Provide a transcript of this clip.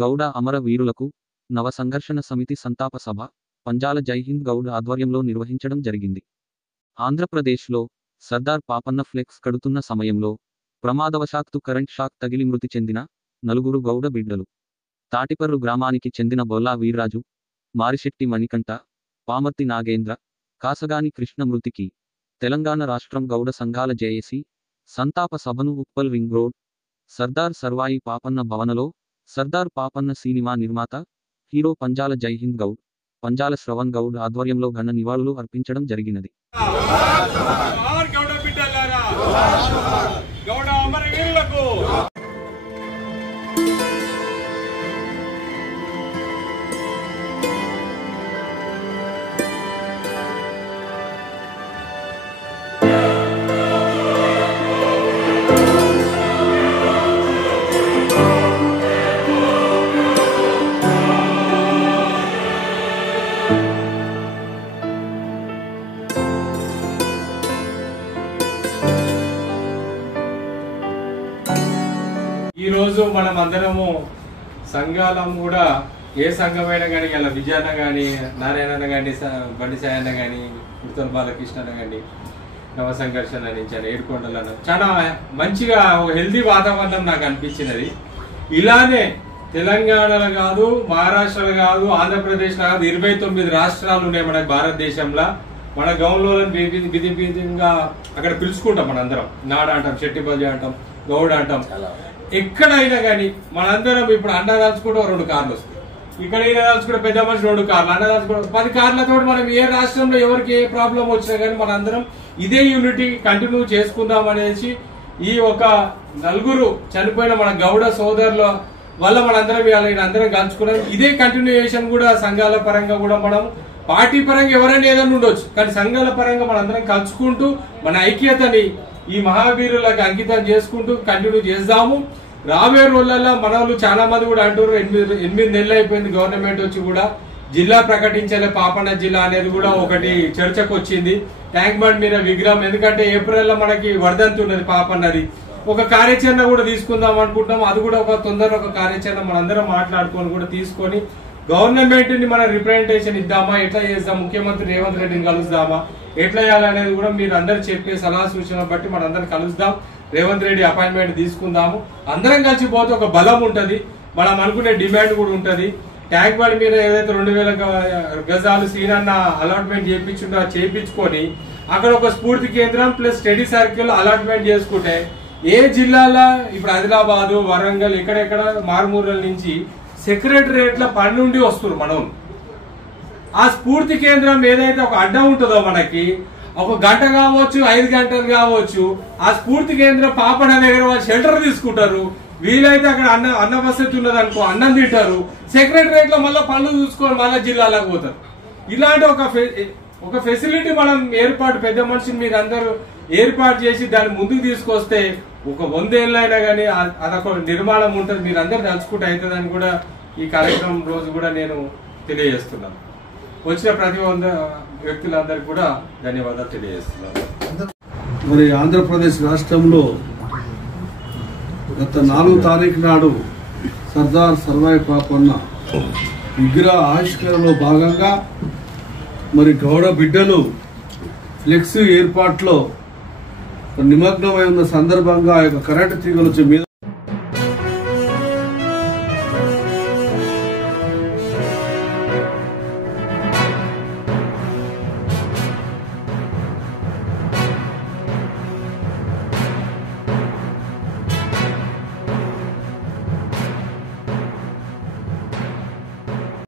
గౌడ అమర వీరులకు నవ సంఘర్షణ సమితి సంతాప సభ పంజాల జైహింద్ గౌడ్ ఆధ్వర్యంలో నిర్వహించడం జరిగింది. ఆంధ్రప్రదేశ్లో సర్దార్ పాపన్న ఫ్లెక్స్ కడుతున్న సమయంలో ప్రమాదవశాత్తు కరెంట్ షాక్ తగిలి మృతి చెందిన 4 గౌడ బిడ్డలు. తాటిపర్రు గ్రామానికి చెందిన బొల్లా వీర్రాజు, మారిశెట్టి మణికంఠ, పామర్తి నాగేంద్ర, కాసగాని కృష్ణ మృతికి తెలంగాణ రాష్ట్రం గౌడ సంఘాల జేఏసీ సంతాప సభను ఉప్పల్ రింగ్ రోడ్ సర్దార్ సర్వాయి పాపన్న భవనలో సర్దార్ పాపన్న సినిమా నిర్మాత హీరో పంజాల జైహింద్ గౌడ్, పంజాల శ్రవణ్ గౌడ్ ఆధ్వర్యంలో ఘన నివాళులు అర్పించడం జరిగినది. ఈ రోజు మనం అందరము సంఘాలం కూడా ఏ సంఘమైనా కానీ ఇలా విజయన్న కానీ, నారాయణ కానీ, బండి సాయన్న కానీ, ఉత్తర బాలకృష్ణ కానీ, నవ సంఘర్షణ నుంచి ఏడుకొండలను చాలా మంచిగా హెల్దీ వాతావరణం నాకు అనిపించినది. ఇలానే తెలంగాణలో కాదు, మహారాష్ట్రలో కాదు, ఆంధ్రప్రదేశ్లో కాదు, 29 రాష్ట్రాలు ఉన్నాయి మన భారతదేశంలో. మన గౌన్లో విధిగా అక్కడ పిలుచుకుంటాం మనందరం. నాడ అంటాం, శెట్టిబల్లి అంటాం, గౌడ అంటాం. ఎక్కడైనా కానీ మనందరం ఇప్పుడు అన్న దాల్చుకుంటే 2 కార్లు వస్తాయి. ఇక్కడ దాల్చుకుంటే పెద్ద మనిషి 2 కార్లు, అన్న దాల్చుకుంటే 10 కార్లతో మనం ఏ రాష్ట్రంలో ఎవరికి ఏ ప్రాబ్లం వచ్చినా కానీ మనందరం ఇదే యూనిటీ కంటిన్యూ చేసుకుందాం అనేసి ఈ ఒక 4 చనిపోయిన మన గౌడ సోదరుల వల్ల మనందరం అందరం కలుసుకున్నాం. ఇదే కంటిన్యూయేషన్ కూడా సంఘాల పరంగా కూడా మనం పార్టీ పరంగా ఎవరైనా ఏదైనా ఉండొచ్చు, కానీ సంఘాల పరంగా మనందరం కలుసుకుంటూ మన ఐక్యతని ఈ మహావీరులకు అంకితం చేసుకుంటూ కంటిన్యూ చేద్దాము. రాబోయే రోజులలో మన వాళ్ళు చాలా మంది కూడా అంటారు 8 నెలలు అయిపోయింది గవర్నమెంట్ వచ్చి కూడా జిల్లా ప్రకటించలే, పాపన్న జిల్లా అనేది కూడా ఒకటి చర్చకు వచ్చింది. ట్యాంక్ బండ్ మీద విగ్రహం, ఎందుకంటే ఏప్రిల్ లో మనకి వర్ధంతి ఉన్నది పాపన్నది. ఒక కార్యాచరణ కూడా తీసుకుందాం అనుకుంటున్నాం. అది కూడా తొందరగా ఒక కార్యాచరణ మనందరం మాట్లాడుకొని కూడా తీసుకొని గవర్నమెంట్ ని మన రిప్రజెంటేషన్ ఇద్దామా, ఎట్లా చేద్దాం, ముఖ్యమంత్రి రేవంత్ రెడ్డిని కలుద్దామా, ఎట్లా చేయాలనేది కూడా మీరు అందరు చెప్పే సలహా సూచనలు బట్టి మనందరం కలుద్దాం. రేవంత్ రెడ్డి అపాయింట్మెంట్ తీసుకుందాము. అందరం కలిసి పోతే ఒక బలం ఉంటది, మనం అనుకునే డిమాండ్ కూడా ఉంటది. ట్యాంక్ బండ్ మీద ఏదైతే 2000 గజాలు సీనన్న అలాట్మెంట్ చేయించుకొని అక్కడ ఒక స్ఫూర్తి కేంద్రం ప్లస్ స్టడీ సర్కిల్ అలాట్మెంట్ చేసుకుంటే ఏ జిల్లాలో ఇప్పుడు ఆదిలాబాద్, వరంగల్, ఎక్కడెక్కడ మారుమూరల నుంచి సెక్రటరియట్ లో పని నుండి వస్తున్నారు మనం. ఆ స్ఫూర్తి కేంద్రం ఏదైతే ఒక అడ్డ ఉంటుందో మనకి, 1 గంట కావచ్చు, 5 గంటలు కావచ్చు, ఆ స్ఫూర్తి కేంద్రం పాపన దగ్గర వాళ్ళు షెల్టర్ తీసుకుంటారు. వీలైతే అక్కడ అన్న వసతి ఉన్నది అనుకో, అన్నం తింటారు. సెక్రటరియట్ లో మళ్ళీ పనులు చూసుకొని మళ్ళీ జిల్లాలకు పోతారు. ఇలాంటి ఒక ఫెసిలిటీ మనం పెద్ద మనిషిని మీరు అందరూ ఏర్పాటు చేసి దాన్ని ముందుకు తీసుకొస్తే ఒక 100 ఏళ్ళైనా కానీ అదొక నిర్మాణం ఉంటుంది. మీరు అందరు తలుచుకుంటే అవుతుందని కూడా ఈ కార్యక్రమం రోజు కూడా నేను తెలియజేస్తున్నాను. వచ్చిన ప్రతి 100 వ్యక్తులందరికీ కూడా ధన్యవాదాలు తెలియజేస్తున్నాను. మరి ఆంధ్రప్రదేశ్ రాష్ట్రంలో గత 4 తారీఖు నాడు సర్దార్ సర్వాయి పాపన్న విగ్రహ ఆవిష్కరణలో భాగంగా మరి గౌడ బిడ్డలు ఫ్లెక్స్ ఏర్పాట్లో నిమగ్నమై ఉన్న సందర్భంగా ఆ యొక్క కరెంటు తీగల మీద